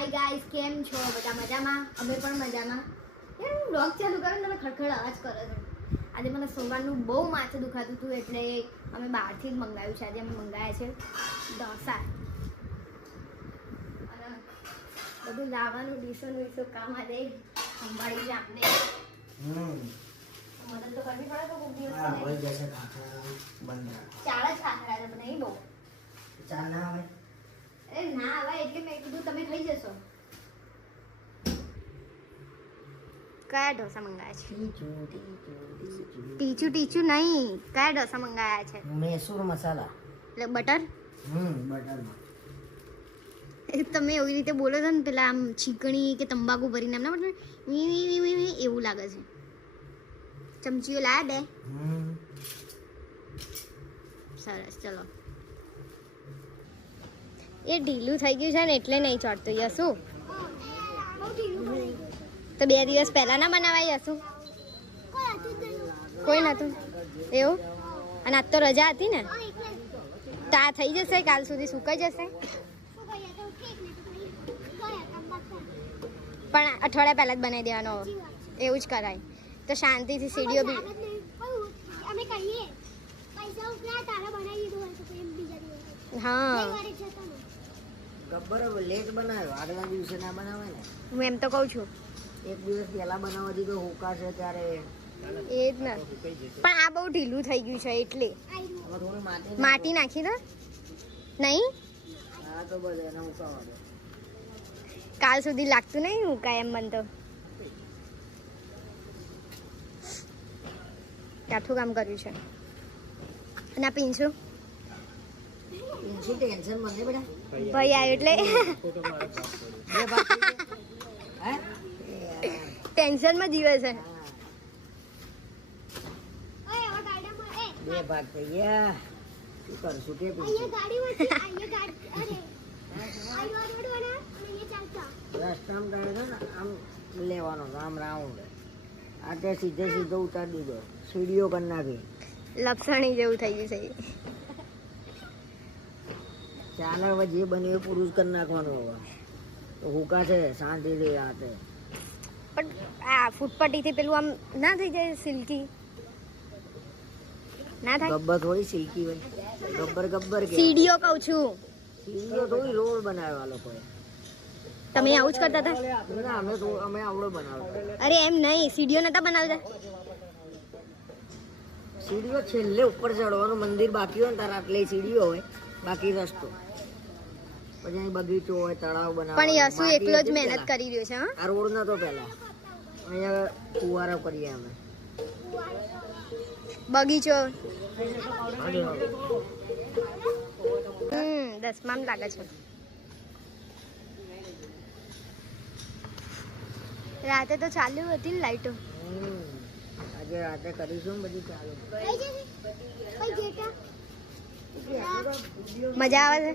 Hi guys, કેમ છો? બધા મજામાં? અમે પણ મજામાં. યાર હું બ્લોગ ચાલુ કરું ને તમે ખડખડ અવાજ કરો છો. આજે મને સવારનું બહુ માથું દુખાતું હતું એટલે અમે બહારથી જ મંગાવ્યું છે. આજે અમે મંગાવ્યા છે ઢોસા અને બધું લાવવાનું ડીશોનું કામ આજે સંભાળી છે આપણે. મદદ તો કરવી પડે તો ખૂબ દિવસ ચાર જ ખાખરા છે પણ નહીં બહુ ચા ના આવે. અરે ના આવે એટલે મેં કીધું તમે ખાઈ જશો. કયા ઢોસા મંગાયા છે? ટીચું નહીં, કયા ઢોસા મંગાયા છે? મૈસૂર મસાલા એટલે બટર. બટરમાં તમે એવી રીતે બોલો છો ને પેલા આમ ચીકણી કે તંબાકુ ભરીને એમના બટર એવું લાગે છે. ચમચીઓ લાયા બે. સરસ, ચલો. એ ઢીલું થઈ ગયું છે ને એટલે નહીં ચોટતું. યસુ તો 2 દિવસ પહેલા ના બનાવાય યસુ? કોઈ નતું એવું? અને આજ તો રજા હતી ને તો આ થઈ જશે, કાલ સુધી સુકાઈ જશે. પણ અઠવાડિયા પહેલા જ બનાવી દેવાનો, એવું જ કરાય તો શાંતિથી સીડીઓ બી. હા ગબ્બર લેટ બનાવ્યો, આગલા દિવસે ના બનાવાય ને. હું એમ તો કહું છું, એક દિવસ પહેલા બનાવવાથી તો હુકાશે ત્યારે. એ જ ને. પણ આ બહુ ઢીલું થઈ ગયું છે એટલે થોડું માટી નાખી દો. નહીં હા તો બસ એને હુકાવા દો. કાલ સુધી લાગતું નહીં હુકાય એમ. મન તો કાઠું કામ કર્યું છે. અને આ પીંછું ટેન્શન મને બેટા ભાઈ આવ્યો એટલે ટેન્શનમાં જીવે છે. બે ભાગ થઈ ગયા. શું કરશું કે રસ્તામાં ને આમ લેવાનો આમ રાઉન્ડ આ તે સીધો ઉતારી દીધો. સીડીઓ કરી નાખી. લપસણી જેવું થઈ ગયું છે. ચાલે હવે જે બન્યું એ પૂરું જ કરી નાખવાનું. હવે તો હુકા છે શાંતિથી રાતે. પણ આ ફૂટપટ્ટીથી પેલું આમ ના થઈ જાય સિલ્કી? ના થાય. ગબ્બર થોડી સિલ્કી હોય. ગબ્બર કે સીડીઓ કહું છું. સીડીઓ થોડી રોડ બનાવ્યા લોકોએ. તમે આવું જ કરતા હતા? ના અમે આવડો બનાવતા. અરે એમ નહીં, સીડીઓ નતા બનાવતા? સીડીઓ છેલ્લે ઉપર ચડવાનું મંદિર બાકી હોય ને તારા આટલી સીડીઓ હોય, બાકી રસ્તો. પછી અહીં બગીચો હોય, તળાવ બનાવ. પણ યસુ એકલો જ મહેનત કરી રહ્યો છે. હા, આ રોડ નતો પહેલા. અહીંયા ફુવારો કરીએ અમે. બગીચો 10માં લાગે છે. રાતે તો ચાલુ હતી ને લાઈટો. આજે રાતે કરીશું ને બધું ચાલુ. મજા આવે છે?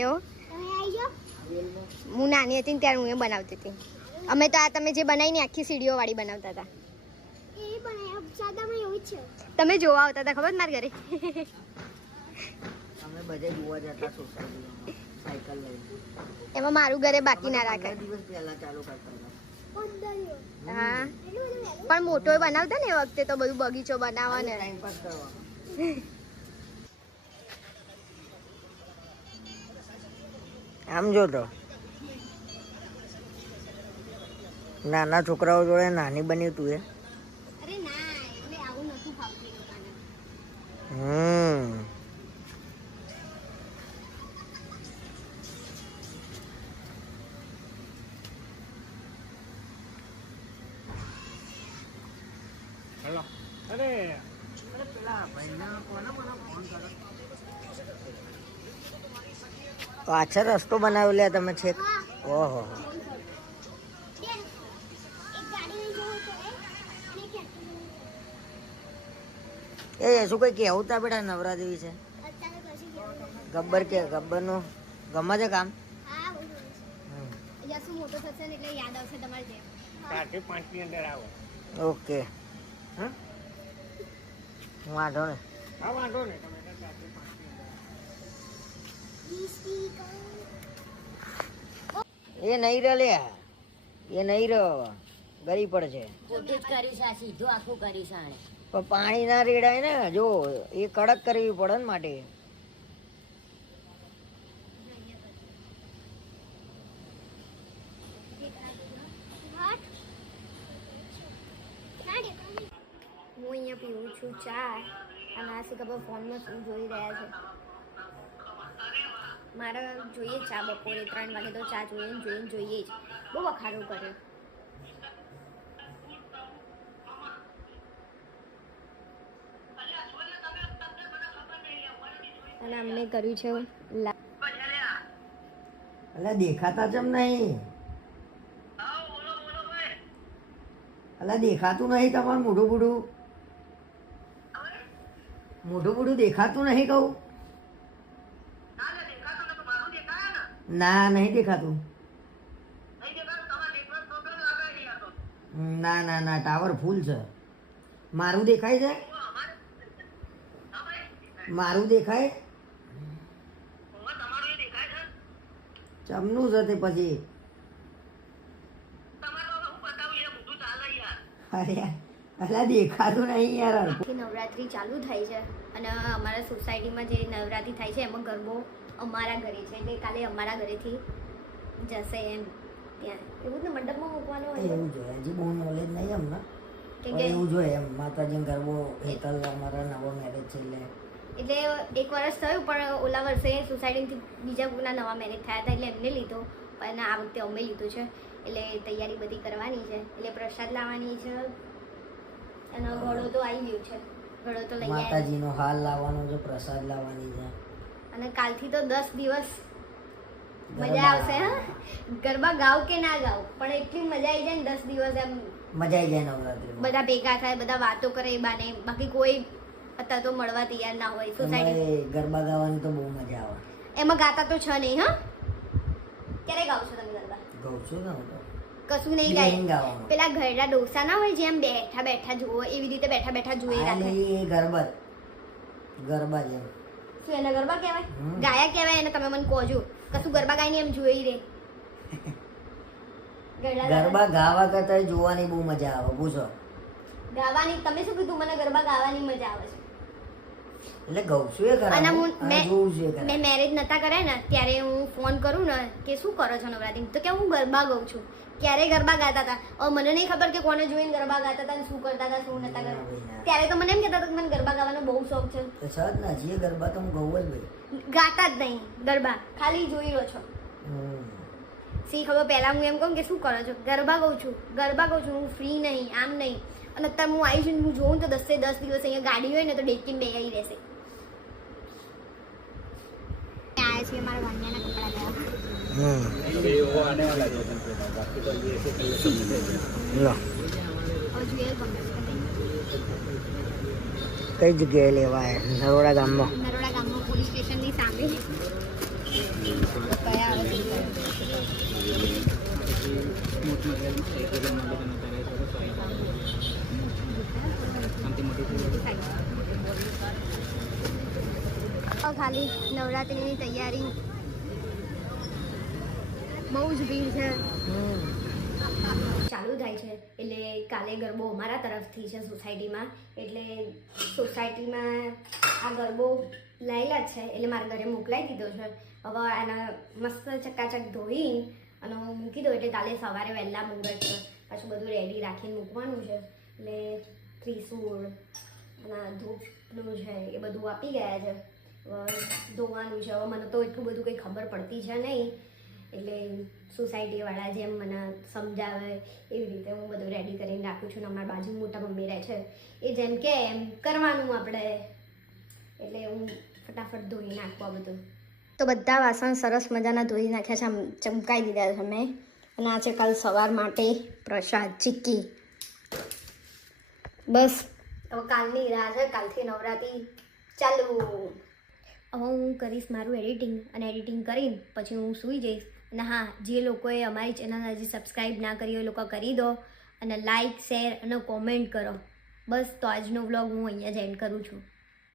એવું? હું નાની હતી ને ત્યારે હું એ બનાવતી હતી. અમે તો આ તમે જે બનાવીને આખી સીડીઓ વાળી બનાવતા હતા. તમે જોવા આવતા હતા ખબર મારા ઘરે? અમે બધે જોવા જતા સોસાયટીમાં સાયકલ લઈને. એમાં મારું ઘરે બાકી ના રાખે. દિવસ પહેલા ચાલુ કરતા હતા. હા, પણ મોટો બનાવતા ને એ વખતે તો બધું બગીચો બનાવવા ને ટાઈમ પાસ કરવાનો. આમ જો તો નાના છોકરાઓ જોડે નાની બની તું એ. અરે ના, એટલે આવું નતું ફાવતું લોકોને. હેલો. અરે પેલા ભાઈના કોને મને ફોન કરો. પાછળ રસ્તો બનાવ્યો લે તમે છેક. ઓહો એ શું કઈ કેવું તા બેટા નવરા જેવી છે. ગબ્બરનું ગમે છે કામ. યસુ મોટો થશે ને એટલે યાદ આવશે તમારે જે. 4 થી 5 ની અંદર આવો. ઓકે. હા વાંધો ને. હા વાંધો ને. તમે 4 થી 5 ની અંદર એ નહીં રહે લે, એ નહીં રહ્યો, ગરી પડશે. ખોટું જ કર્યું છે, આ સીધું આખું કર્યું છે આણે. પણ પાણી ના રેડાય ને, જો એ કડક કરવી પડે ને માટે. હું અહીંયા પીવું છું ચા અને આ ખબર ફોનમાં શું જોઈ રહ્યા છે. મારે જોઈએ ચા બપોરે 3 વાગે તો ચા જોઈએ જ. બહુ વખારો કર્યો. અને અમને કર્યું છે અલા દેખાતા ચમ નહીં, અલા દેખાતું નહીં તમારું મોઢું બુઢું દેખાતું નહીં કહું. ના નહીં દેખાતું. ના ના ના ટાવર ફૂલ છે. મારું દેખાય છે, મારું દેખાય ચમનું છે તે પછી. અરે અલા દેખાતું નહીં યાર. નવરાત્રી ચાલુ થાય છે અને અમારા સોસાયટીમાં જે નવરાત્રી થાય છે એમાં ગરબો અમારા ઘરે છે એટલે કાલે અમારા ઘરેથી જશે એમ ત્યાં. એવું જ ને મંડપમાં મૂકવાનો હોય એવું જોઈએ, હજી બહુ નોલેજ નહીં અમને, કેમ પણ કે એવું જોઈએ એમ. માતાજી ગરબો હેતલ અમારા નવો મેરેજ છે એટલે એક વર્ષ થયું પણ ઓલા વર્ષે સોસાયટીથી બીજા કોઈના નવા મેરેજ થયા હતા એટલે એમને લીધો પણ આ વખતે અમે લીધું છે એટલે તૈયારી બધી કરવાની છે. એટલે પ્રસાદ લાવવાની છે અને ઘડો તો આવી ગયું છે, ઘડો તો લઈ આવ્યા માતાજીનો હાલ લાવવાનો છે, પ્રસાદ લાવવાની છે અને કાલથી તો 10 દિવસ મજા આવશે. હા ગરબા ગાવ કે ના ગાવ પણ એટલી મજા આવી જાય ને 10 દિવસ એમ મજા આવી જાય નવરાત્રીમાં. બધા ભેગા થાય, બધા વાતો કરે એ બાને. બાકી કોઈ અત્યારે તો મળવા તૈયાર ના હોય સોસાયટી. તમારે ગરબા ગાવાની તો બહુ મજા આવે. એમાં ગાતા તો છે નહીં. હા ક્યારે ગાવ છો તમે ગરબા? ગાઉં છું ને હું તો. કશું નહીં બેહીને ગાય. ગાવાનું. પેલા ઘરડા ડોસા ના હોય જેમ બેઠા બેઠા જુઓ એવી રીતે બેઠા બેઠા જોઈ આ રાખે. એ ગરબા જેમ. શું એને ગરબા કહેવાય? હમ. ગાયા કહેવાય એને? તમે મને કહો છો કશું ગરબા ગાઈને એમ જોઈ રે. ગરબા ગાવા કરતા જોવાની બહુ મજા આવે. પૂછો ગાવાની. તમે શું કીધું? મને ગરબા ગાવાની મજા આવે છે. એટલે ગાઉં છું એ અને કરાવું અને જોઉં છું એ કરાવું. મેં મેરેજ નતા કર્યા ને ત્યારે હું ફોન કરું ને કે શું કરો છો નવરાત્રી, તો કે હું ગરબા ગાઉં છું. ક્યારે ગરબા ગાતા હતા. હવે મને નહીં ખબર કે કોને જોઈને ગરબા ગાતા હતા, શું કરતા હતા, શું નતા કરતા. ત્યારે તો મને એમ કહેતા હતા કે મને ગરબા ગાવાનો બહુ શોખ છે. તો સજ ના જે ગરબા તો હું ગાઉં જ ભાઈ. ગાતા જ નહીં ગરબા, ખાલી જોઈ રહ્યો છો. સી ખબર પહેલા હું એમ કહું કે શું કરો છો? ગરબા ગાઉં છું, હું ફ્રી નહીં, આમ નહીં. અને અત્યારે હું આવી છું હું જોઉં તો 10 દિવસ અહીંયા ગાડી હોય ને તો ડેકીને બેહી રહેશે. આવ્યા છીએ મારા વાણિયાના કપડા લેવા. લો હવે જોઈએ ગમે કઈ જગ્યાએ લેવાય? નરોડા ગામમાં. નરોડા ગામમાં પોલીસ સ્ટેશનની સામે. કયા આવે છે? ખાલી નવરાત્રીની તૈયારી બહુ જ ભીડ છે. ચાલુ થાય છે એટલે કાલે ગરબો અમારા તરફથી છે સોસાયટીમાં. એટલે સોસાયટીમાં આ ગરબો લાયેલા જ છે એટલે મારા ઘરે મોકલાવી દીધો છે. હવે આના મસ્ત ચકાચક ધોઈ અને મૂકી દો એટલે કાલે સવારે વહેલા મુહૂર્ત છે. પાછું બધું રેડી રાખીને મૂકવાનું છે. એટલે ત્રિશૂળ અને ધૂપનું છે એ બધું આપી ગયા છે. ધોવાનું છે. હવે મને તો એટલું બધું કંઈ ખબર પડતી છે નહીં એટલે સોસાયટીવાળા જેમ મને સમજાવે એવી રીતે હું બધું રેડી કરીને રાખું છું. ને અમારા બાજુ મોટા મમ્મી રહે છે એ જેમ કે એમ કરવાનું આપણે. એટલે હું ફટાફટ ધોઈ નાખું આ બધું. તો બધા વાસણ સરસ મજાના ધોઈ નાખ્યા છે, આમ ચમકાઈ દીધા છે મેં. અને આ છે કાલ સવાર માટે પ્રસાદ ચીક્કી. બસ હવે કાલની રાહ છે, કાલથી નવરાત્રી ચાલુ. હવે હું કરીશ મારું એડિટિંગ અને એડિટિંગ કરીને પછી હું સૂઈ જઈશ. અને હા, જે લોકોએ અમારી ચેનલ હજી સબસ્ક્રાઈબ ના કરી હોય એ લોકો કરી દો અને લાઇક શેર અને કોમેન્ટ કરો. બસ તો આજનો વ્લોગ હું અહીંયા જ એન્ડ કરું છું.